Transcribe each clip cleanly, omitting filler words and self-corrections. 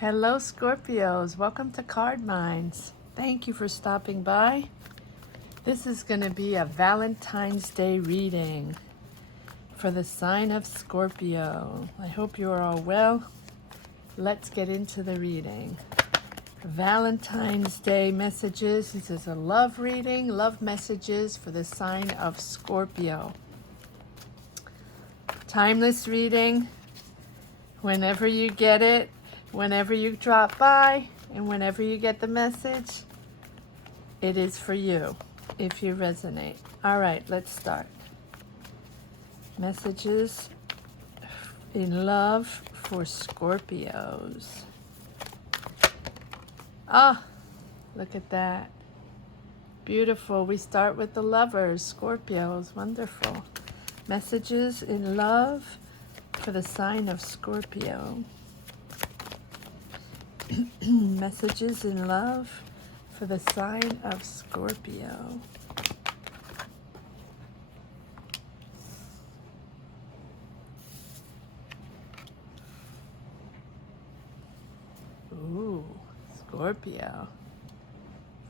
Hello, Scorpios. Welcome to Card Minds. Thank you for stopping by. This is going to be a Valentine's Day reading for the sign of Scorpio. I hope you are all well. Let's get into the reading. Valentine's Day messages. This is a love reading, love messages for the sign of Scorpio. Timeless reading. Whenever you get it, whenever you drop by, and whenever you get the message, it is for you, if you resonate. All right, let's start. Messages in love for Scorpios. Ah, look at that. Beautiful. We start with the lovers, Scorpios. Wonderful. Messages in love for the sign of Scorpio. Messages in love for the sign of Scorpio. Ooh, Scorpio.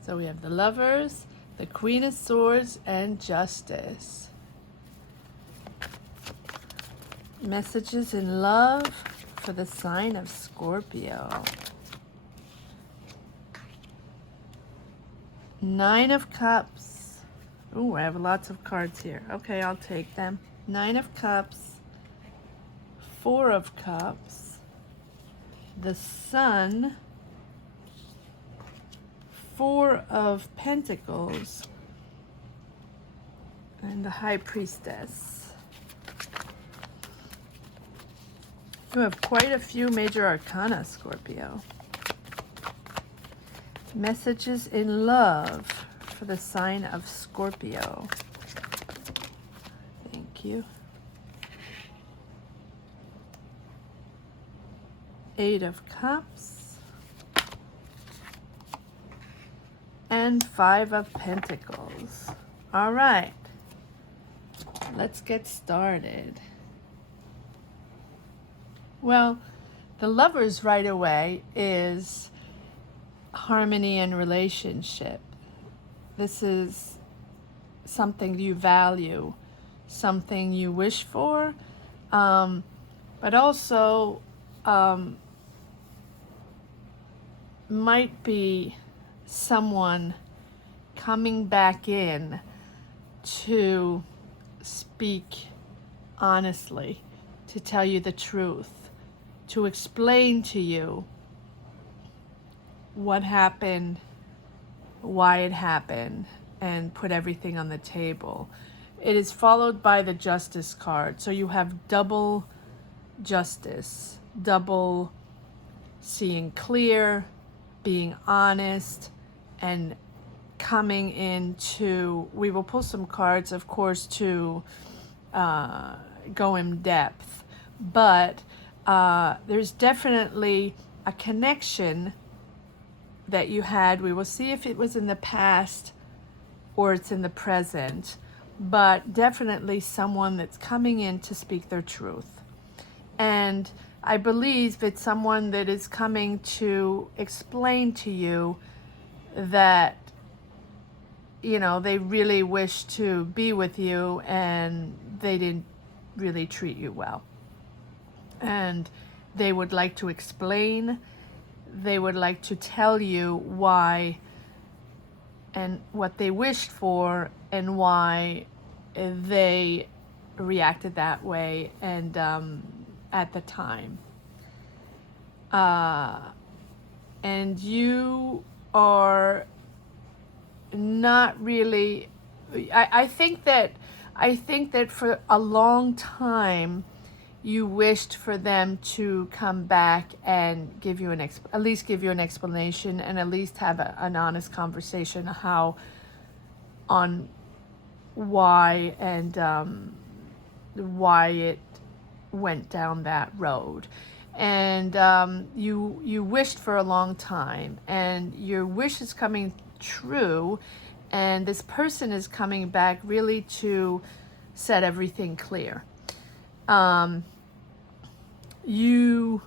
So we have the lovers, the Queen of Swords, and Justice. Messages in love for the sign of Scorpio. Nine of Cups. Ooh, I have lots of cards here. Okay, I'll take them. Nine of Cups. Four of Cups. The Sun. Four of Pentacles. And the High Priestess. You have quite a few major arcana, Scorpio. Messages in love for the sign of Scorpio. Thank you. Eight of Cups. And Five of Pentacles. All right. Let's get started. Well, the lovers right away is harmony and relationship. This is something you value, something you wish for, but also might be someone coming back in to speak honestly, to tell you the truth, to explain to you what happened, why it happened, and put everything on the table. It is followed by the Justice card. So you have double justice, double seeing clear, being honest, and coming into, we will pull some cards, of course, to go in depth, but there's definitely a connection that you had. We will see if it was in the past or it's in the present, but definitely someone that's coming in to speak their truth. And I believe it's someone that is coming to explain to you that, you know, they really wish to be with you and they didn't really treat you well. And they would like to explain, they would like to tell you why and what they wished for and why they reacted that way and at the time. And you are not really, I think that for a long time you wished for them to come back and give you at least give you an explanation, and at least have an honest conversation on why and why it went down that road. And you wished for a long time, and your wish is coming true, and this person is coming back really to set everything clear. You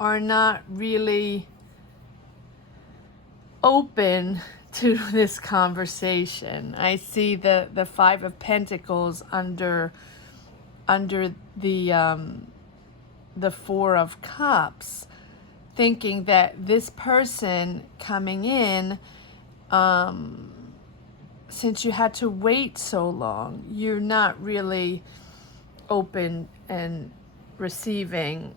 are not really open to this conversation. I see the Five of Pentacles under the Four of Cups, thinking that this person coming in, since you had to wait so long, you're not really open and receiving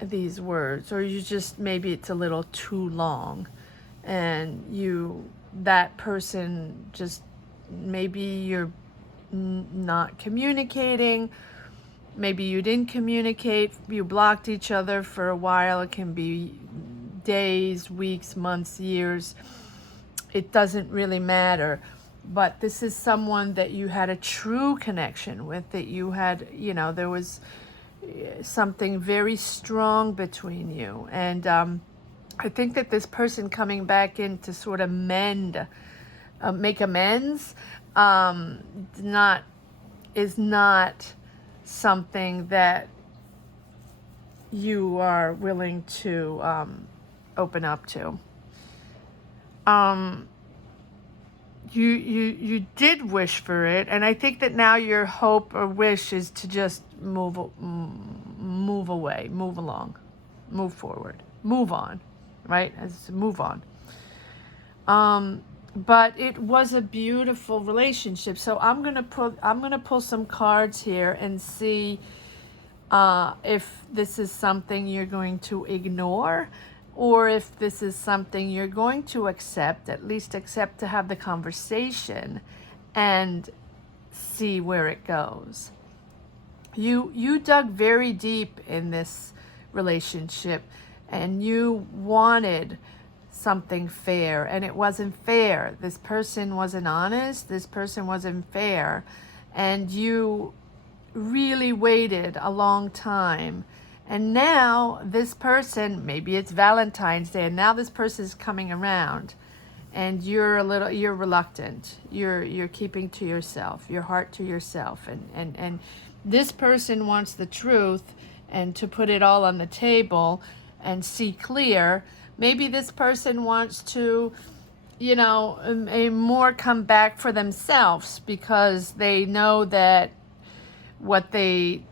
these words, or you just, maybe it's a little too long, and that person just, maybe you're not communicating, maybe you didn't communicate, you blocked each other for a while. It can be days, weeks, months, years. It doesn't really matter. But this is someone that you had a true connection with, that you had, there was something very strong between you. And I think that this person coming back in to sort of make amends, is not something that you are willing to open up to. You did wish for it, and I think that now your hope or wish is to just move away, move along, move forward, move on, right? As to move on. But it was a beautiful relationship. So I'm gonna pull some cards here and see if this is something you're going to ignore, or if this is something you're going to accept, at least accept to have the conversation and see where it goes. You dug very deep in this relationship, and you wanted something fair, and it wasn't fair. This person wasn't honest, this person wasn't fair, and you really waited a long time. And now this person, maybe it's Valentine's Day, and now this person is coming around, and you're reluctant. You're keeping to yourself, your heart to yourself, and this person wants the truth and to put it all on the table and see clear. Maybe this person wants to, more come back for themselves, because they know that what they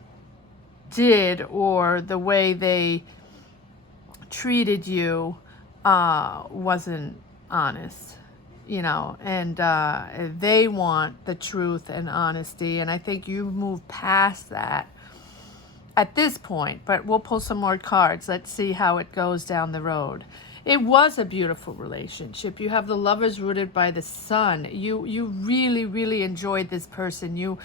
did or the way they treated you wasn't honest, and they want the truth and honesty. And I think you move past that at this point, but we'll pull some more cards. Let's see how it goes down the road. It was a beautiful relationship. You have the Lovers rooted by the Sun. You really, really enjoyed this person. You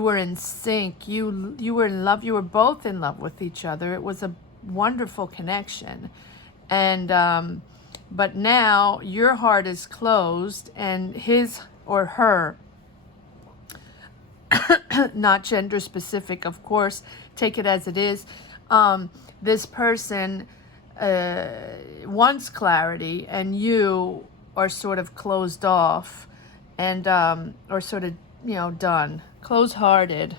were in sync. You were in love. You were both in love with each other. It was a wonderful connection. And but now your heart is closed, and his or her, not gender specific, of course, take it as it is. This person wants clarity, and you are sort of closed off, and or sort of, done, closed-hearted.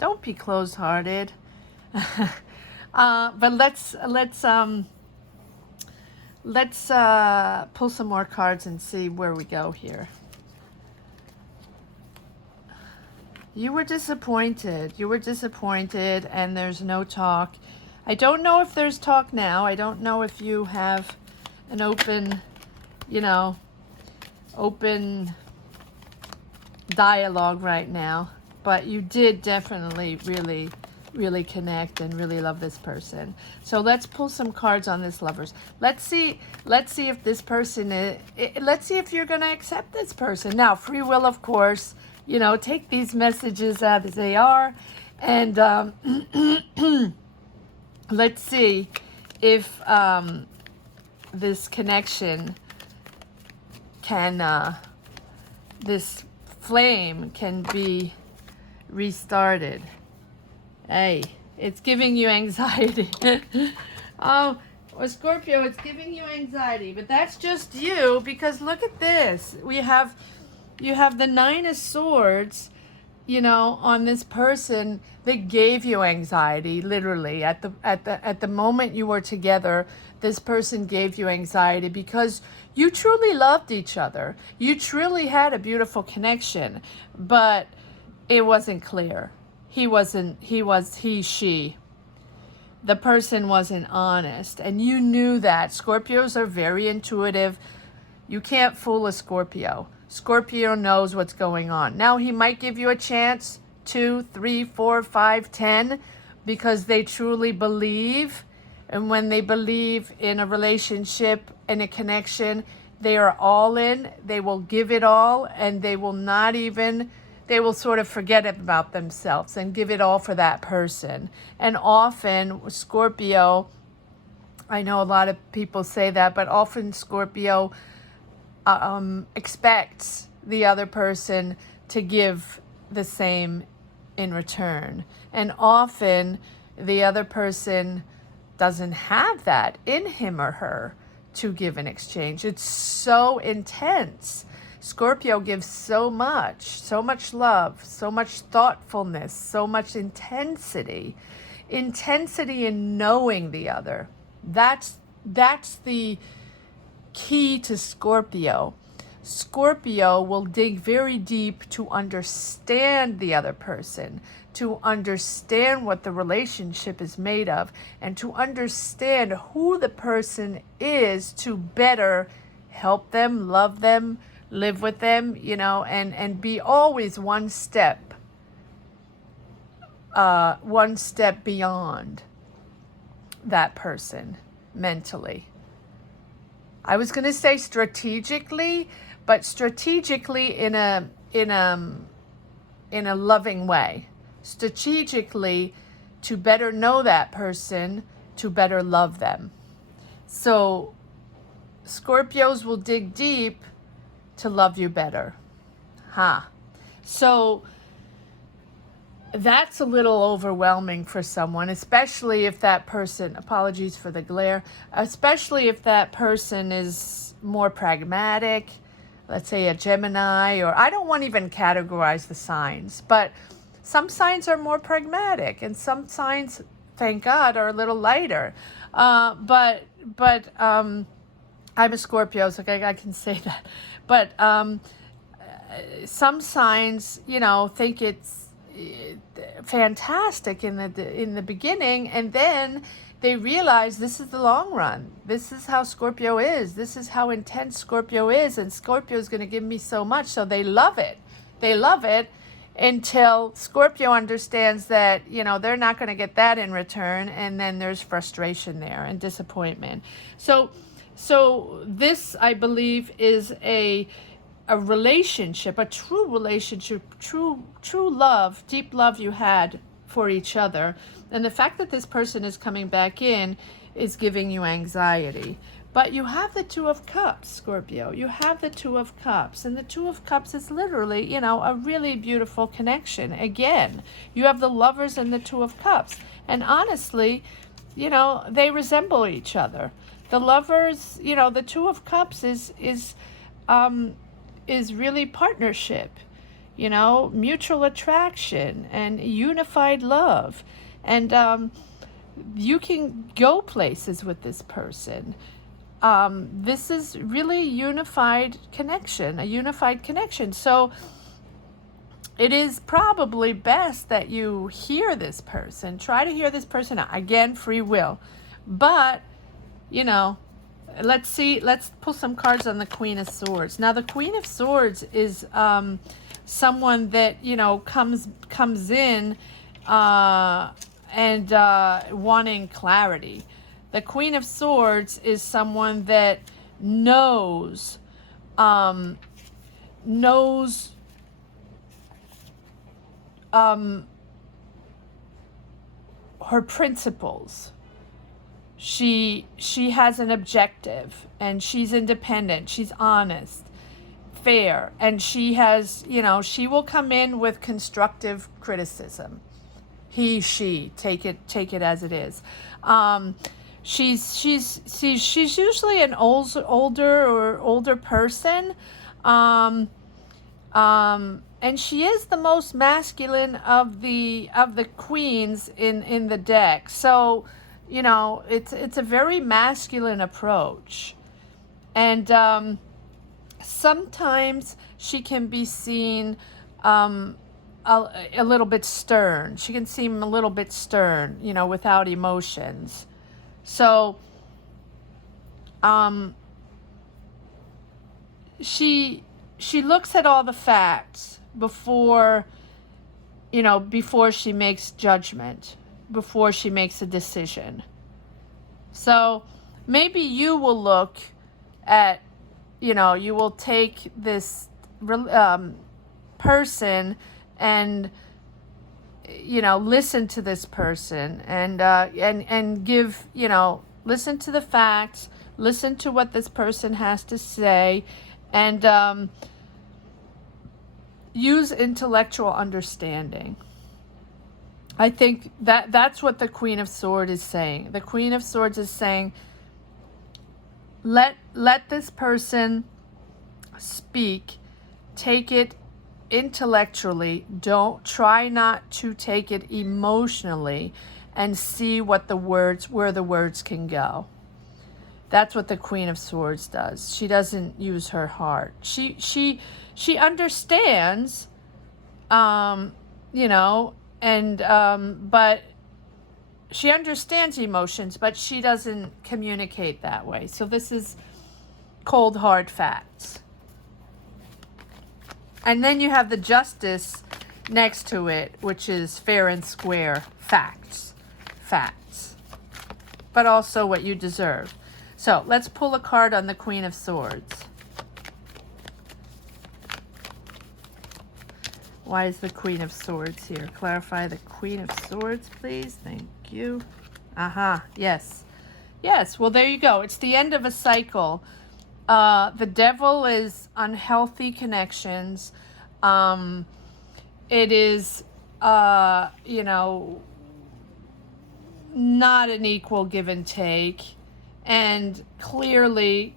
Don't be closed-hearted. But let's pull some more cards and see where we go here. You were disappointed. You were disappointed, and there's no talk. I don't know if there's talk now. I don't know if you have an open, open dialogue right now. But you did definitely really, really connect and really love this person. So let's pull some cards on this Lovers. Let's see if this person let's see if you're going to accept this person. Now, free will, of course. Take these messages as they are, and let's see if this connection can, this flame can be restarted. Hey, it's giving you anxiety. Oh, well, Scorpio, it's giving you anxiety, but that's just you, because look at this. You have the Nine of Swords, on this person that gave you anxiety, literally at the moment you were together. This person gave you anxiety because you truly loved each other. You truly had a beautiful connection, but it wasn't clear. She, the person wasn't honest, and you knew that. Scorpios are very intuitive. You can't fool a Scorpio. Scorpio knows what's going on. Now, he might give you a chance, 2, 3, 4, 5, 10, because they truly believe. And when they believe in a relationship and a connection, they are all in. They will give it all, and they will sort of forget about themselves and give it all for that person. And often, Scorpio, I know a lot of people say that, but often Scorpio expects the other person to give the same in return. And often the other person doesn't have that in him or her to give in exchange. It's so intense. Scorpio gives so much love, so much thoughtfulness, so much intensity in knowing the other. That's the key to Scorpio. Scorpio will dig very deep to understand the other person, to understand what the relationship is made of, and to understand who the person is to better help them, love them, live with them, and be always one step beyond that person mentally. I was going to say strategically, but strategically in a loving way. Strategically to better know that person, to better love them. So Scorpios will dig deep to love you better. So that's a little overwhelming for someone, especially if that person, apologies for the glare, especially if that person is more pragmatic, let's say a Gemini, or I don't want to even categorize the signs, but some signs are more pragmatic and some signs, thank God, are a little lighter. But I'm a Scorpio, so I can say that. But some signs, think it's fantastic in the beginning, and then they realize this is the long run. This is how Scorpio is. This is how intense Scorpio is, and Scorpio is going to give me so much. So they love it. They love it until Scorpio understands that, they're not going to get that in return, and then there's frustration there and disappointment. So this, I believe, is a relationship, a true relationship, true love, deep love you had for each other. And the fact that this person is coming back in is giving you anxiety. But you have the Two of Cups, Scorpio. You have the Two of Cups. And the Two of Cups is literally, a really beautiful connection. Again, you have the Lovers and the Two of Cups. And honestly, they resemble each other. The Lovers, the Two of Cups is really partnership, mutual attraction and unified love. And you can go places with this person. This is really a unified connection. So it is probably best that you hear this person. Try to hear this person out. Again, free will. But, let's pull some cards on the Queen of Swords. Now, the Queen of Swords is someone that, comes in and wanting clarity. The Queen of Swords is someone that knows her principles. She has an objective, and she's independent, she's honest, fair, and she has, she will come in with constructive criticism. She take it as it is. She's usually an older person. And she is the most masculine of the queens in the deck. So, you know, it's a very masculine approach. And sometimes she can be seen a little bit stern. She can seem a little bit stern, you know, without emotions. So she looks at all the facts before, you know, before she makes judgment, before she makes a decision. So maybe you will look at, you know, you will take this person and, you know, listen to this person and give, you know, listen to the facts, listen to what this person has to say, and use intellectual understanding. I think that's what the Queen of Swords is saying. The Queen of Swords is saying, let this person speak, take it intellectually, don't try not to take it emotionally, and see what where the words can go. That's what the Queen of Swords does. She doesn't use her heart. She understands, you know, and but she understands emotions, but she doesn't communicate that way. So this is cold, hard facts. And then you have the Justice next to it, which is fair and square facts. Facts. But also what you deserve. So let's pull a card on the Queen of Swords. Why is the Queen of Swords here? Clarify the Queen of Swords, please. Thank you. Yes. Yes, well, there you go. It's the end of a cycle. The Devil is unhealthy connections. It is, you know, not an equal give and take. And clearly,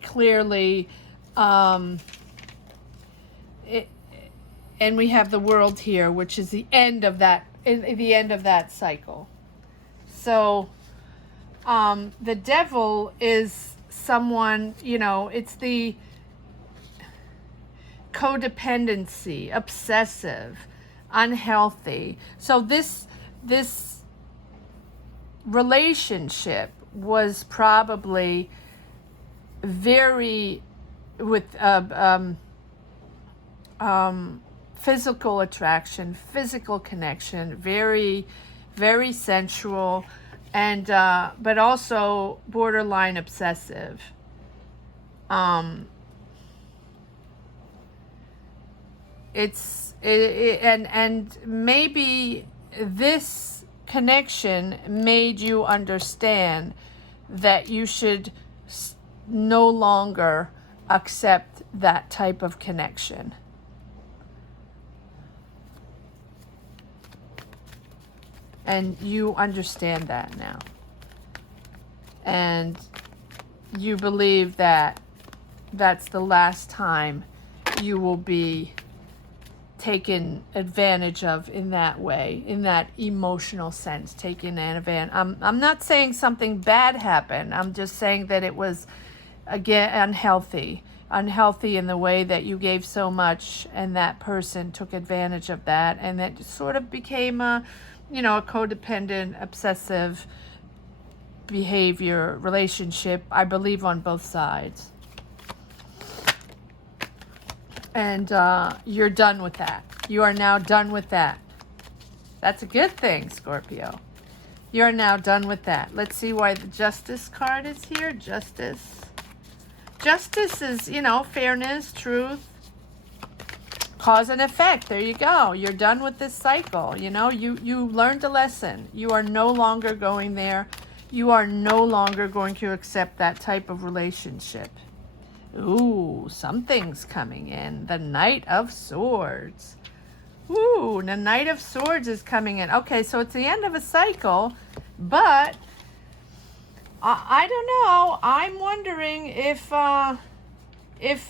and we have the World here, which is the end of that cycle. So, the Devil is someone, you know, it's the codependency, obsessive, unhealthy. So this relationship was probably very with physical attraction, physical connection, very, very sensual, and but also borderline obsessive. And maybe this connection made you understand that you should no longer accept that type of connection. And you understand that now. And you believe that that's the last time you will be taken advantage of in that way, in that emotional sense, taken advantage. I'm not saying something bad happened. I'm just saying that it was, again, unhealthy in the way that you gave so much and that person took advantage of that, and that sort of became a, you know, a codependent, obsessive behavior relationship, I believe, on both sides. And you're done with that. You are now done with that. That's a good thing, Scorpio. You're now done with that. Let's see why the Justice card is here. Justice. Justice is, you know, fairness, truth, cause and effect. There you go. You're done with this cycle. You know, you learned a lesson. You are no longer going there. You are no longer going to accept that type of relationship. Ooh, something's coming in. The Knight of Swords. Ooh, the Knight of Swords is coming in. Okay, so it's the end of a cycle, but I don't know. I'm wondering if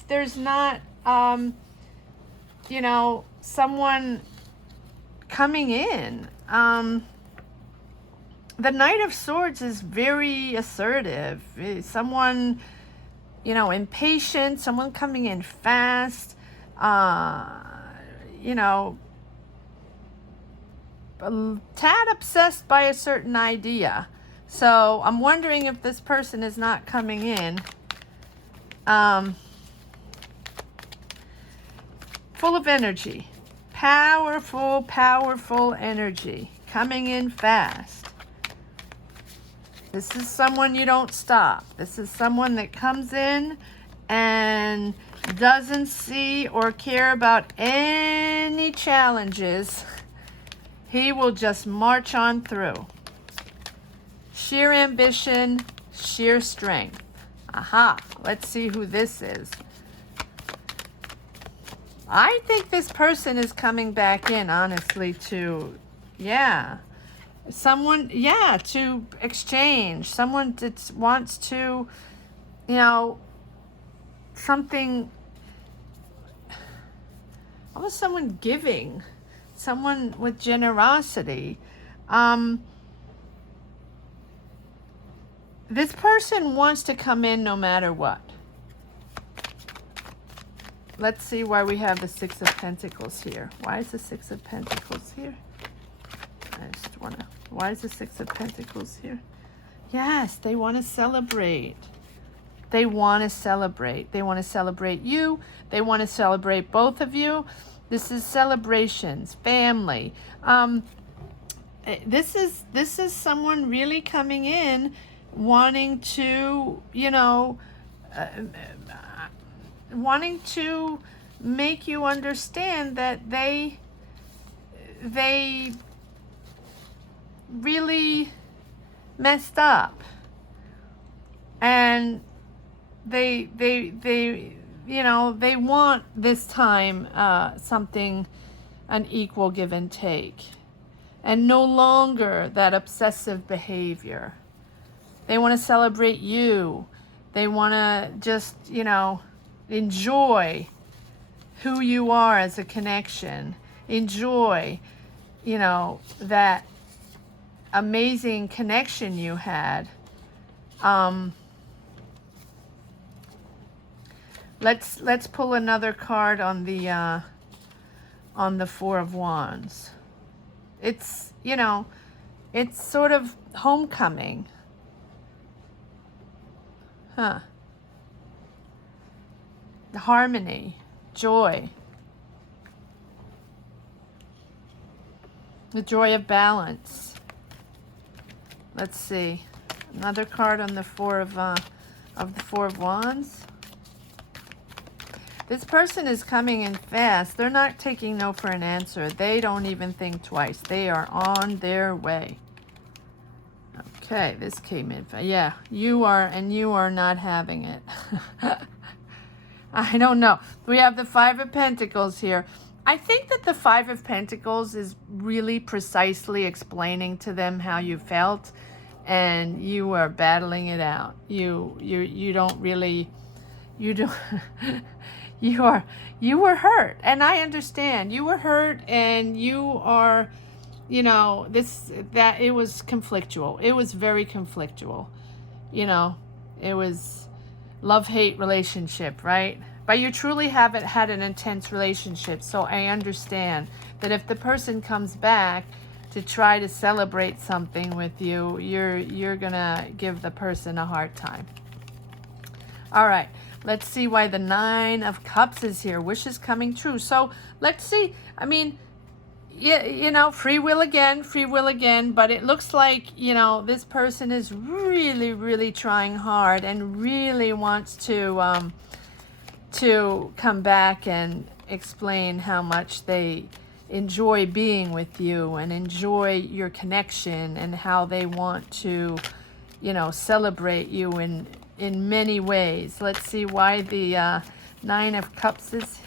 there's not you know, someone coming in. The Knight of Swords is very assertive. Someone, you know, impatient, someone coming in fast, you know, a tad obsessed by a certain idea. So I'm wondering if this person is not coming in full of energy. Powerful, powerful energy. Coming in fast. This is someone you don't stop. This is someone that comes in and doesn't see or care about any challenges. He will just march on through. Sheer ambition, sheer strength. Aha, let's see who this is. I think this person is coming back in, honestly, to, yeah, someone, yeah, to exchange. Someone that wants to, you know, something, almost someone giving, someone with generosity. This person wants to come in no matter what. Let's see why we have the Six of Pentacles here. Why is the Six of Pentacles here? I just want to, why is the Six of Pentacles here? Yes, they want to celebrate. They want to celebrate. They want to celebrate you. They want to celebrate both of you. This is celebrations, family. This is someone really coming in, wanting to, you know, wanting to make you understand that they really messed up, and they you know, they want this time something, an equal give and take, and no longer that obsessive behavior. They want to celebrate you. They want to just, you know, enjoy who you are as a connection. Enjoy, you know, that amazing connection you had. Let's pull another card on the Four of Wands. It's, you know, it's sort of homecoming. Huh. Harmony, joy. The joy of balance. Let's see. Another card on the Four of Wands. This person is coming in fast. They're not taking no for an answer. They don't even think twice. They are on their way. Okay, this came in. Yeah, you are, and you are not having it. I don't know. We have the Five of Pentacles here. I think that the Five of Pentacles is really precisely explaining to them how you felt, and you are battling it out. You don't really, you don't. You were hurt, and I understand. You were hurt, and you are, you know, that it was conflictual. It was very conflictual. You know, it was love-hate relationship, right? But you truly haven't had an intense relationship, so I understand that if the person comes back to try to celebrate something with you, you're gonna give the person a hard time. All right. Let's see why the Nine of Cups is here. Wishes coming true. So let's see. I mean, you know, free will again, but it looks like, you know, this person is really, really trying hard and really wants to come back and explain how much they enjoy being with you and enjoy your connection, and how they want to, you know, celebrate you in many ways. Let's see why the Nine of Cups is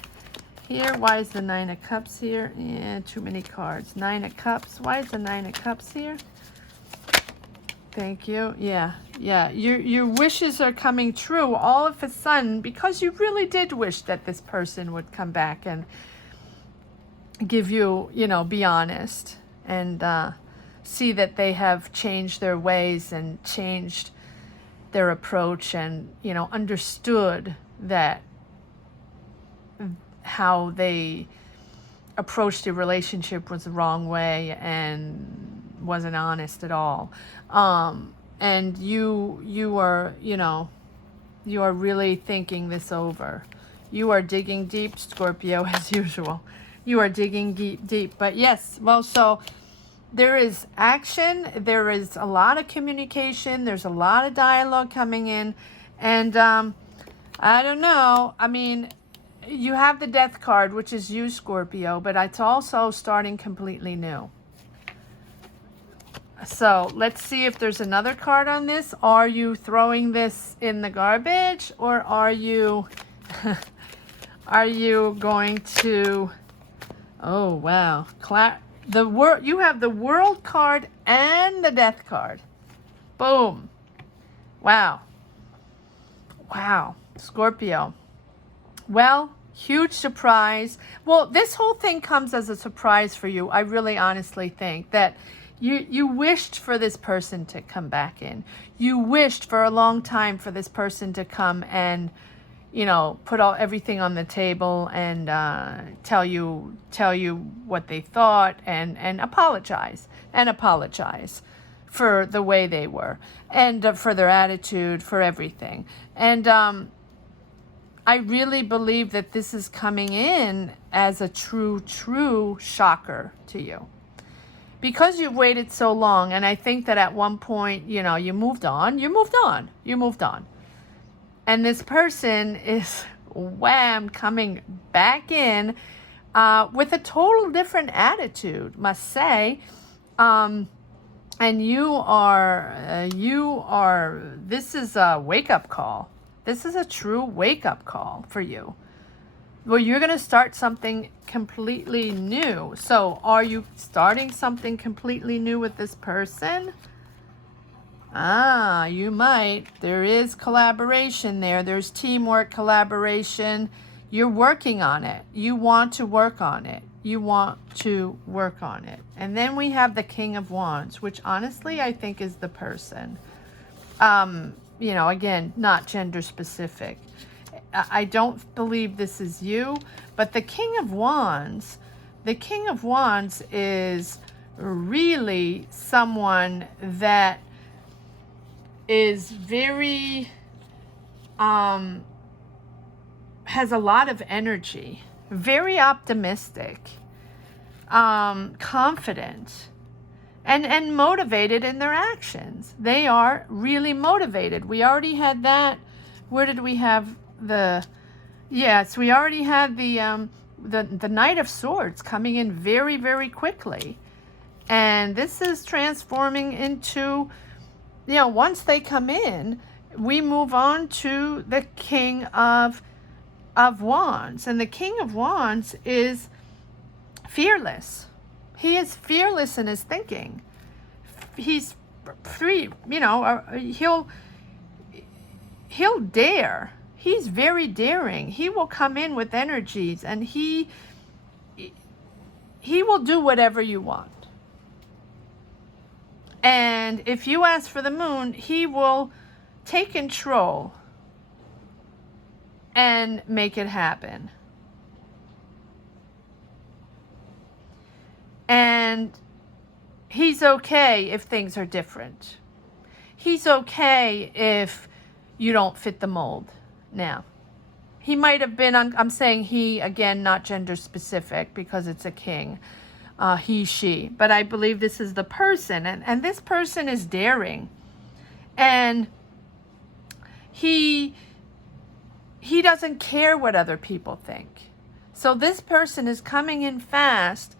here. Why is the Nine of Cups here? Yeah, too many cards. Nine of Cups. Why is the Nine of Cups here? Thank you. Yeah. Your wishes are coming true all of a sudden, because you really did wish that this person would come back and give you, you know, be honest and see that they have changed their ways and changed their approach and, you know, understood that how they approached the relationship was the wrong way and wasn't honest at all. And you are, you know, you are really thinking this over. You are digging deep, Scorpio, as usual. You are digging deep. But yes, well, so there is action. There is a lot of communication. There's a lot of dialogue coming in. And I don't know. I mean, you have the Death card, which is you, Scorpio, but it's also starting completely new. So let's see if there's another card on this. Are you throwing this in the garbage, or are you are you going to, oh wow, you have the World card and the Death card. Boom. Wow. Wow, Scorpio. Well, huge surprise. Well, this whole thing comes as a surprise for you. I really honestly think that you wished for this person to come back in. You wished for a long time for this person to come and, you know, put everything on the table and tell you what they thought and apologize for the way they were and for their attitude, for everything. And I really believe that this is coming in as a true shocker to you. Because you've waited so long, and I think that at one point, you know, you moved on. And this person is, wham, coming back in with a total different attitude, must say. And you are, this is a wake-up call. This is a true wake-up call for you. Well, you're going to start something completely new. So are you starting something completely new with this person? Ah, you might. There is collaboration there. There's teamwork, collaboration. You're working on it. You want to work on it. And then we have the King of Wands, which honestly I think is the person. You know, again, not gender specific. I don't believe this is you, but the King of Wands is really someone that is very, has a lot of energy, very optimistic, confident, and motivated in their actions. They are really motivated. We already had that. Where did we have yes, we already had the Knight of Swords coming in very, very quickly. And this is transforming into, you know, once they come in, we move on to the King of Wands. And the King of Wands is fearless. He is fearless in his thinking. He's free, you know, he'll dare. He's very daring. He will come in with energies, and he will do whatever you want. And if you ask for the moon, he will take control and make it happen. And he's okay if things are different. He's okay if you don't fit the mold. Now, he might have been, I'm saying he, again, not gender specific because it's a king, he, she. But I believe this is the person, and this person is daring. And he doesn't care what other people think. So this person is coming in fast,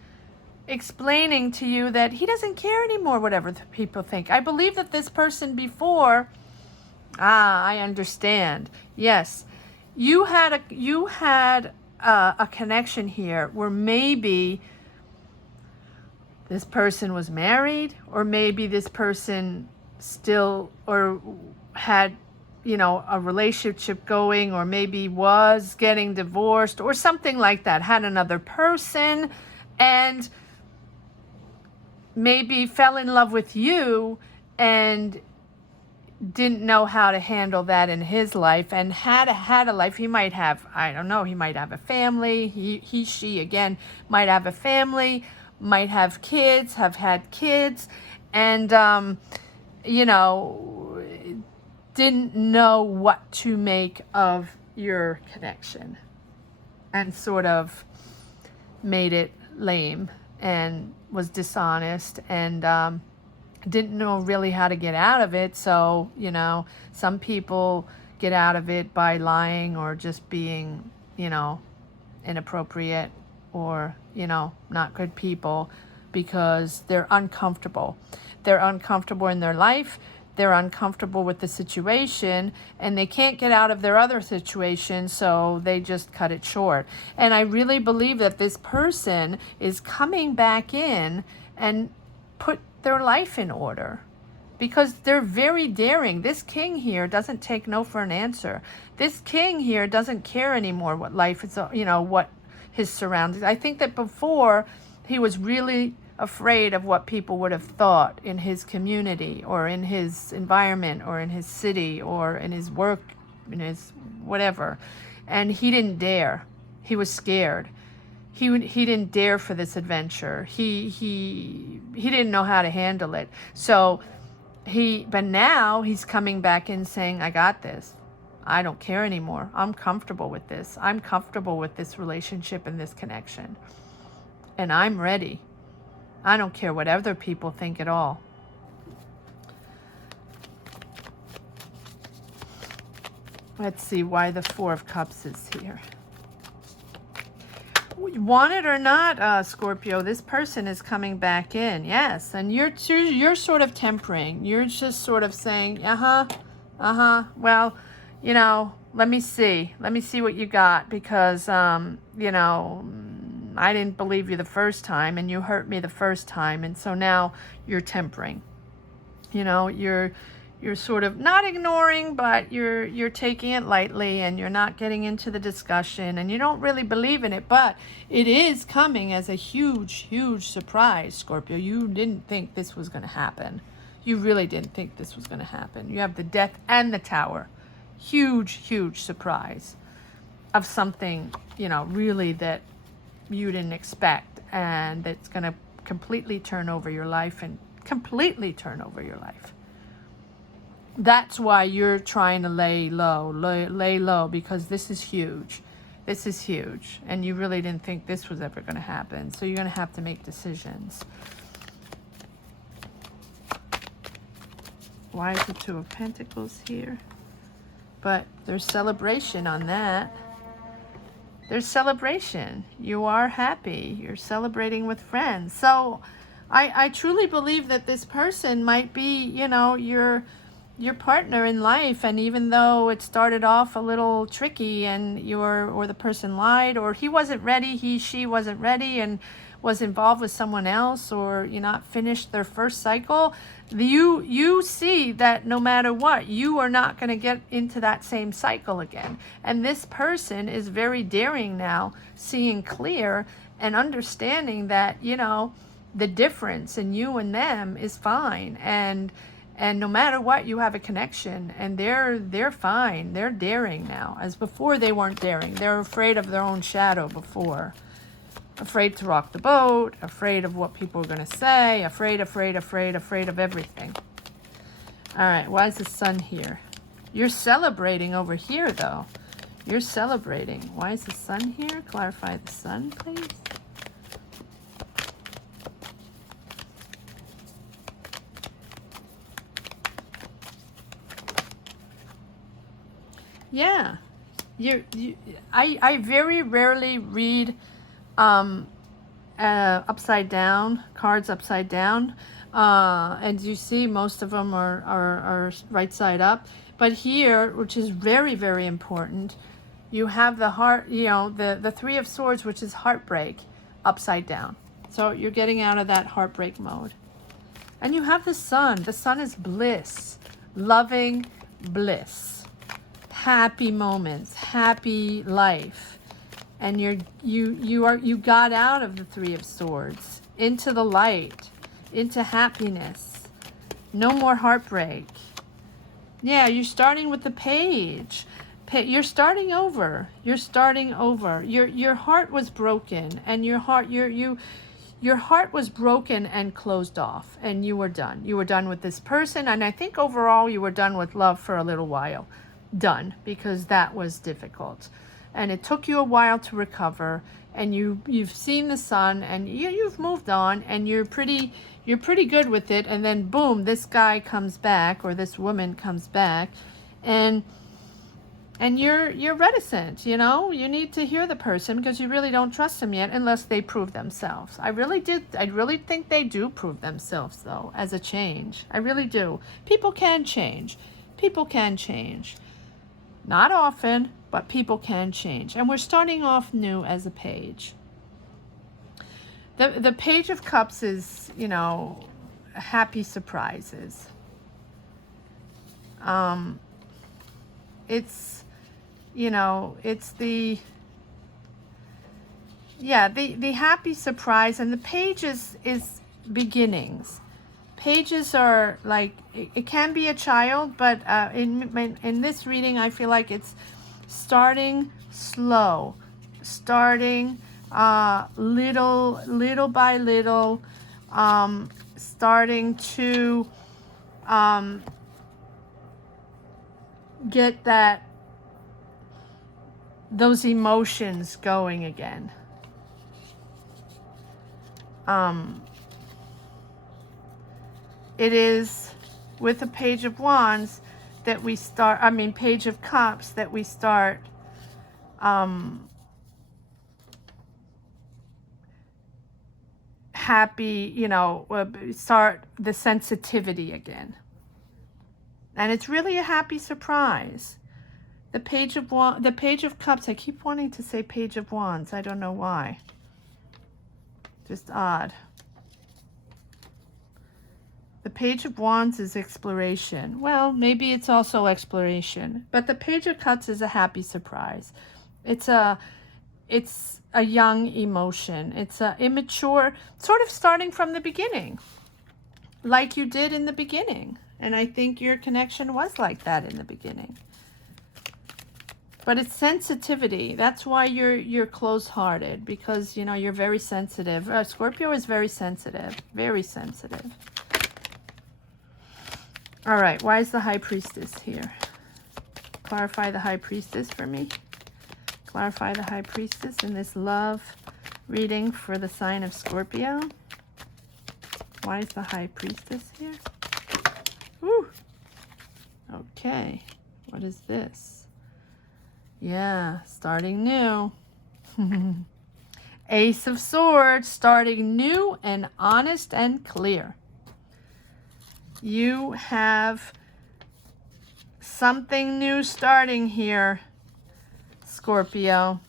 explaining to you that he doesn't care anymore whatever the people think. I believe that this person before, I understand. Yes, you had a connection here where maybe this person was married, or maybe this person still or had, you know, a relationship going, or maybe was getting divorced or something like that, had another person, and maybe fell in love with you and didn't know how to handle that in his life, and had a life. He might have, I don't know, he might have a family. She again might have a family, might have kids, have had kids, and you know, didn't know what to make of your connection, and sort of made it lame, and was dishonest, and didn't know really how to get out of it. So, you know, some people get out of it by lying, or just being, you know, inappropriate, or, you know, not good people, because they're uncomfortable. They're uncomfortable in their life. They're uncomfortable with the situation, and they can't get out of their other situation, so they just cut it short. And I really believe that this person is coming back in and put their life in order, because they're very daring. This king here doesn't take no for an answer. This king here doesn't care anymore what life is, you know, what his surroundings. I think that before, he was really afraid of what people would have thought in his community, or in his environment, or in his city, or in his work, in his whatever. And he didn't dare. He was scared. He didn't dare for this adventure. He didn't know how to handle it. So but now he's coming back in saying, I got this. I don't care anymore. I'm comfortable with this. I'm comfortable with this relationship and this connection. And I'm ready. I don't care what other people think at all. Let's see why the Four of Cups is here. Want it or not, Scorpio, this person is coming back in. Yes, and you're sort of tempering. You're just sort of saying, well, you know, let me see what you got, because you know, I didn't believe you the first time, and you hurt me the first time, and so now you're tempering. You know, you're sort of not ignoring, but you're taking it lightly, and you're not getting into the discussion, and you don't really believe in it, but it is coming as a huge, huge surprise, Scorpio. You didn't think this was going to happen. You really didn't think this was going to happen. You have the Death and the Tower. Huge, huge surprise of something, you know, really that you didn't expect, and that's going to completely turn over your life, and completely turn over your life. That's why you're trying to lay low, because this is huge. This is huge. And you really didn't think this was ever going to happen. So you're going to have to make decisions. Why is the Two of Pentacles here? But there's celebration on that. There's celebration. You are happy. You're celebrating with friends. So I truly believe that this person might be, you know, your partner in life, and even though it started off a little tricky, and or the person lied, or he wasn't ready, she wasn't ready, and was involved with someone else, or not finished their first cycle, you see that no matter what, you are not going to get into that same cycle again. And this person is very daring now, seeing clear and understanding that, the difference in you and them is fine, and no matter what, you have a connection, and they're fine. They're daring now. As before, they weren't daring. They're afraid of their own shadow before. Afraid to rock the boat, afraid of what people are going to say, afraid of everything. All right, why is the Sun here? You're celebrating over here, though. You're celebrating. Why is the Sun here? Clarify the Sun, please. Yeah, I very rarely read upside down, cards upside down, and you see most of them are right side up. But here, which is very, very important, you have the heart, the Three of Swords, which is heartbreak, upside down. So you're getting out of that heartbreak mode. And you have the Sun. The Sun is bliss, loving bliss. Happy moments, happy life. and you got out of the Three of Swords into the light, into happiness. No more heartbreak. Yeah, you're starting with the Page. You're starting over. You're starting over. Your heart was broken, and your heart was broken and closed off, and you were done. You were done with this person, and I think overall you were done with love for a little while. Done, because that was difficult. And it took you a while to recover, and you've seen the sun, and you've moved on, and you're pretty good with it, and then boom, this guy comes back, or this woman comes back, and you're reticent, you know? You need to hear the person because you really don't trust them yet unless they prove themselves. I really think they do prove themselves, though, as a change. I really do. People can change. People can change. Not often, but people can change. And we're starting off new as a Page. The Page of Cups is, you know, happy surprises. It's, you know, it's the happy surprise, and the Page is beginnings. Pages are like, it can be a child, but in this reading, I feel like it's starting slow, starting little by little, starting to get those emotions going again. It is with the Page of Wands that we start, Page of Cups, that we start happy, you know, start the sensitivity again. And it's really a happy surprise. The Page of Cups, I keep wanting to say Page of Wands. I don't know why. Just odd. The Page of Wands is exploration. Well, maybe it's also exploration. But the Page of Cups is a happy surprise. It's a young emotion. It's a immature, sort of starting from the beginning. Like you did in the beginning. And I think your connection was like that in the beginning. But it's sensitivity. That's why you're close-hearted, because, you know, you're very sensitive. Scorpio is very sensitive. Very sensitive. All right, why is the High Priestess here? Clarify the High Priestess for me. Clarify the High Priestess in this love reading for the sign of Scorpio. Why is the High Priestess here? Woo! Okay, what is this? Yeah, starting new. Ace of Swords, starting new and honest and clear. You have something new starting here, Scorpio.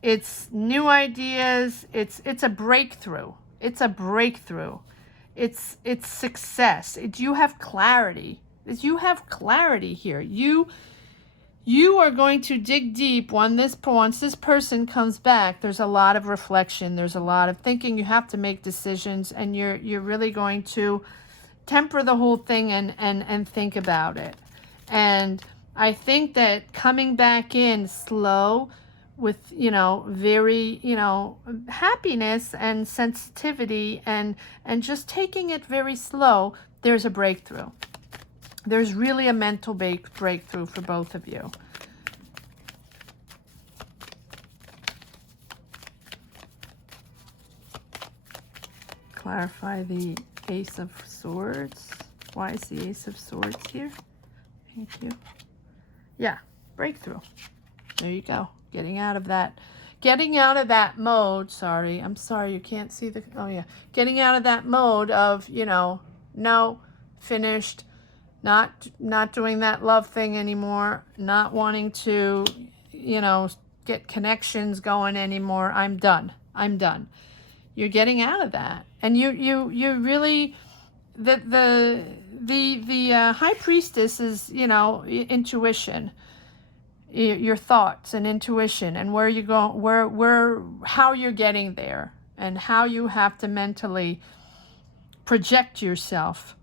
It's new ideas. It's a breakthrough. It's a breakthrough. It's success. You have clarity. You have clarity here. You are going to dig deep once this person comes back. There's a lot of reflection. There's a lot of thinking. You have to make decisions, and you're really going to temper the whole thing and think about it. And I think that coming back in slow with, you know, very, you know, happiness and sensitivity and just taking it very slow, there's a breakthrough. There's really a mental breakthrough for both of you. Clarify the Ace of Swords. Why is the Ace of Swords here? Thank you. Yeah, breakthrough. There you go. Getting out of that mode. Sorry, I'm sorry you can't see the, oh yeah. Getting out of that mode of, you know, no, finished. Not doing that love thing anymore, not wanting to, you know, get connections going anymore. I'm done. You're getting out of that. And you really, the High Priestess is, you know, intuition. your thoughts and intuition, and where you go, how you're getting there, and how you have to mentally project yourself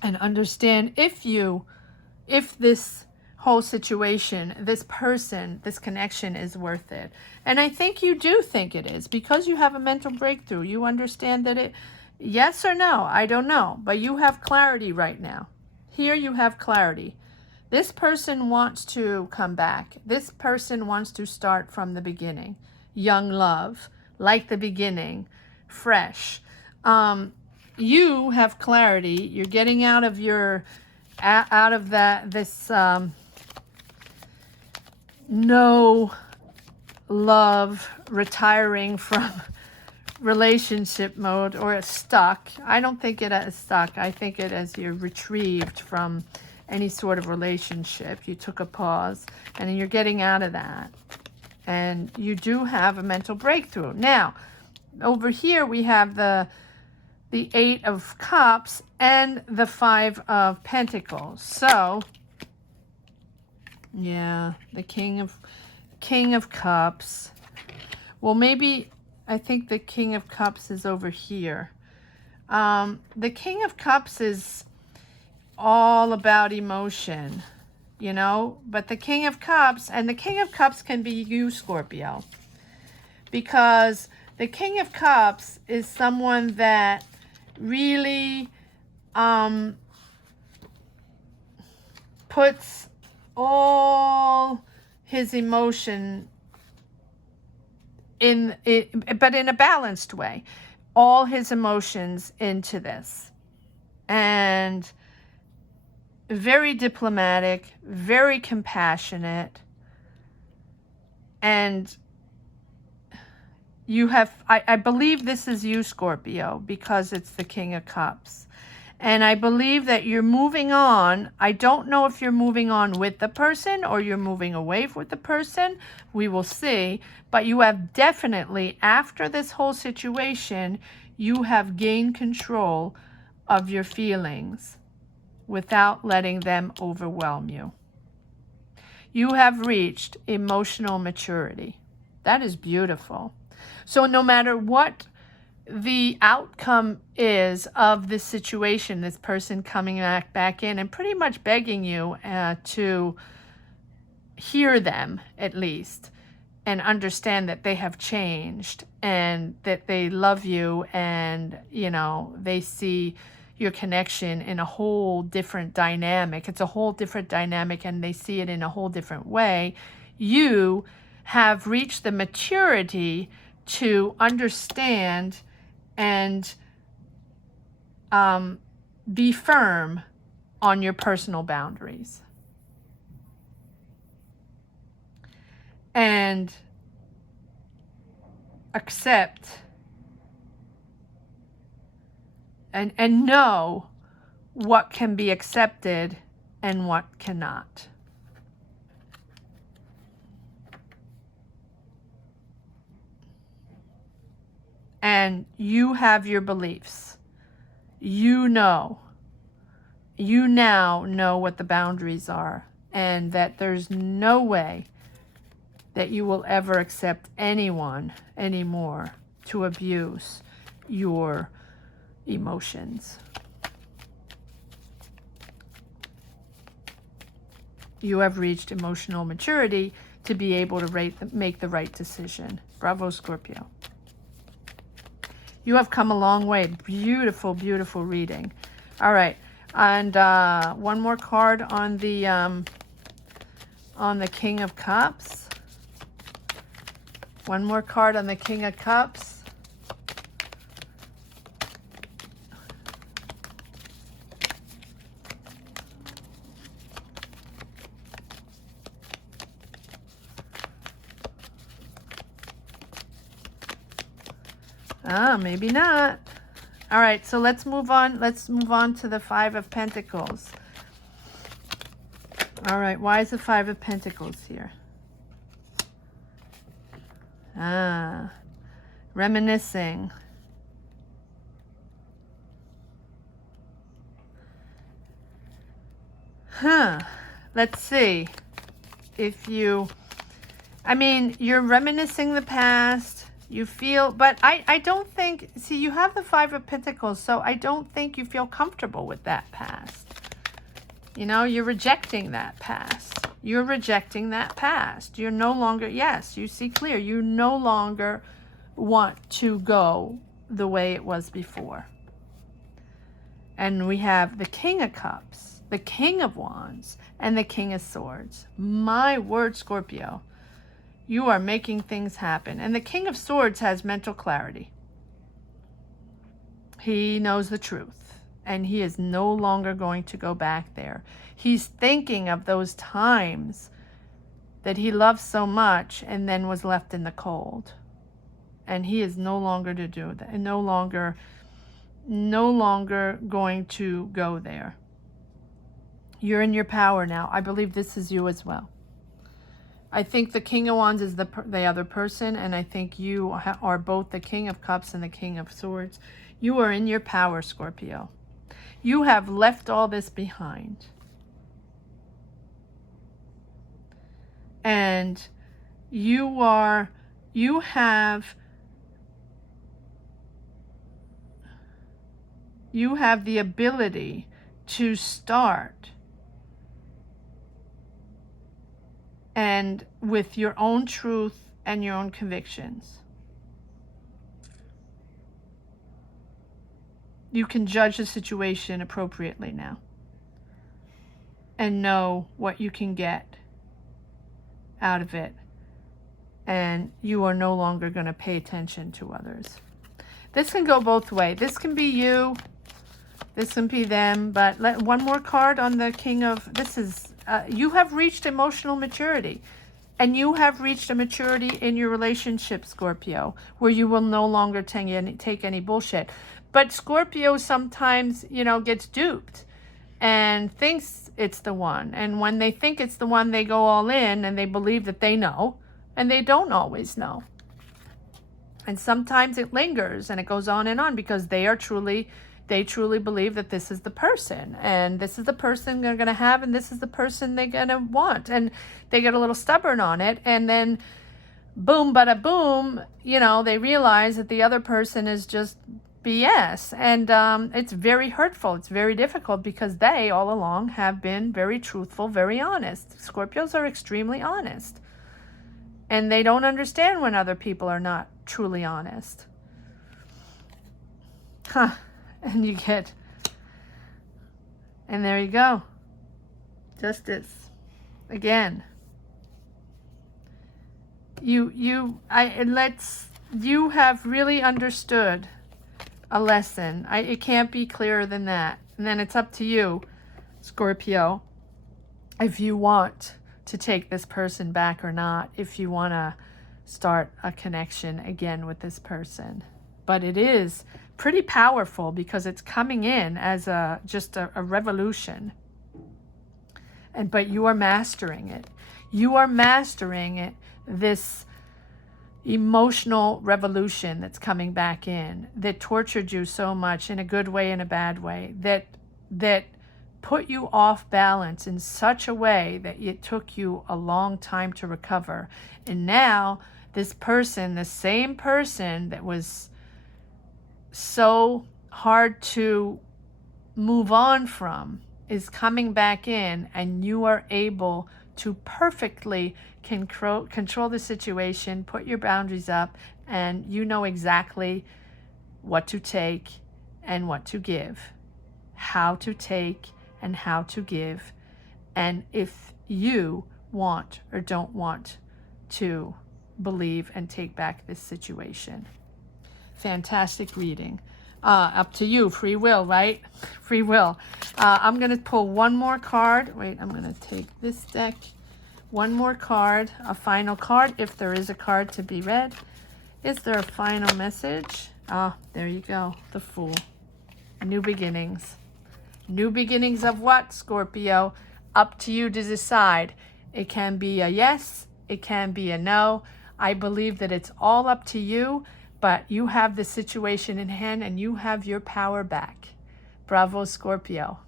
and understand if this whole situation, this person, this connection is worth it. And I think you do think it is, because you have a mental breakthrough. You understand that yes or no, I don't know, but you have clarity right now. Here you have clarity. This person wants to come back. This person wants to start from the beginning. Young love, like the beginning, fresh. You have clarity. You're getting out of this no love, retiring from relationship mode, or stuck. I don't think it as stuck. I think it as you're retrieved from any sort of relationship. You took a pause and you're getting out of that. And you do have a mental breakthrough. Now, over here we have the Eight of Cups and the Five of Pentacles. So, yeah, the King of Cups. Well, maybe I think the King of Cups is over here. The King of Cups is all about emotion, you know, but the King of Cups, and the King of Cups can be you, Scorpio, because the King of Cups is someone that really puts all his emotion in it, but in a balanced way, all his emotions into this. And very diplomatic, very compassionate. And you have, I believe this is you, Scorpio, because it's the King of Cups. And I believe that you're moving on. I don't know if you're moving on with the person or you're moving away with the person. We will see. But you have definitely, after this whole situation, you have gained control of your feelings without letting them overwhelm you. You have reached emotional maturity. That is beautiful. So no matter what the outcome is of this situation, this person coming back in and pretty much begging you to hear them at least and understand that they have changed and that they love you, and, you know, they see your connection in a whole different dynamic. It's a whole different dynamic, and they see it in a whole different way. You have reached the maturity to understand and be firm on your personal boundaries. And accept and know what can be accepted and what cannot. And you have your beliefs. You now know what the boundaries are, and that there's no way that you will ever accept anyone anymore to abuse your emotions. You have reached emotional maturity to be able to make the right decision. Bravo, Scorpio. You have come a long way. Beautiful, beautiful reading. All right. And one more card on the King of Cups. One more card on the King of Cups. Maybe not. All right, so let's move on. Let's move on to the Five of Pentacles. All right, why is the Five of Pentacles here? Reminiscing. Let's see. if you, I mean, you're reminiscing the past. You feel, but I don't think, see, you have the Five of Pentacles, so I don't think you feel comfortable with that past. You know, you're rejecting that past. You're rejecting that past. You're no longer, yes, you see clear. You no longer want to go the way it was before. And we have the King of Cups, the King of Wands, and the King of Swords. My word, Scorpio, you are making things happen. And the King of Swords has mental clarity. He knows the truth. And he is no longer going to go back there. He's thinking of those times that he loved so much and then was left in the cold. And he is no longer to do that. And no longer going to go there. You're in your power now. I believe this is you as well. I think the King of Wands is the other person. And I think you are both the King of Cups and the King of Swords. You are in your power, Scorpio. You have left all this behind. And you have the ability to start and with your own truth and your own convictions. You can judge the situation appropriately now and know what you can get out of it. And you are no longer going to pay attention to others. This can go both ways. This can be you. This can be them. But one more card on the King of... This is... you have reached emotional maturity. And you have reached a maturity in your relationship, Scorpio, where you will no longer take any bullshit. But Scorpio sometimes, you know, gets duped and thinks it's the one. And when they think it's the one, they go all in and they believe that they know. And they don't always know. And sometimes it lingers and it goes on because they truly believe that this is the person. And this is the person they're going to have. And this is the person they're going to want. And they get a little stubborn on it. And then boom, bada boom, you know, they realize that the other person is just BS. And it's very hurtful. It's very difficult because they all along have been very truthful, very honest. Scorpios are extremely honest. And they don't understand when other people are not truly honest. And you get, and there you go. Justice. Again. You have really understood a lesson. It can't be clearer than that. And then it's up to you, Scorpio, if you want to take this person back or not, if you want to start a connection again with this person. But it is pretty powerful because it's coming in as just a revolution. But you are mastering it. You are mastering it, this emotional revolution that's coming back in, that tortured you so much in a good way and a bad way, that put you off balance in such a way that it took you a long time to recover. And now this person, the same person that was so hard to move on from, is coming back in, and you are able to perfectly control the situation, put your boundaries up, and you know exactly what to take and what to give, how to take and how to give, and if you want or don't want to believe and take back this situation. Fantastic reading. Up to you. Free will, right? Free will. I'm going to pull one more card. Wait, I'm going to take this deck. One more card. A final card, if there is a card to be read. Is there a final message? There you go. The Fool. New beginnings. New beginnings of what, Scorpio? Up to you to decide. It can be a yes. It can be a no. I believe that it's all up to you. But you have the situation in hand and you have your power back. Bravo, Scorpio.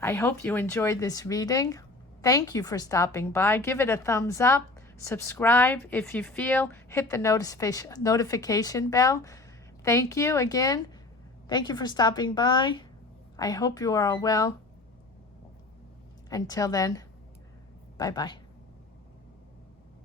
I hope you enjoyed this reading. Thank you for stopping by. Give it a thumbs up. Subscribe if you feel. Hit the notification bell. Thank you again. Thank you for stopping by. I hope you are all well. Until then, bye-bye.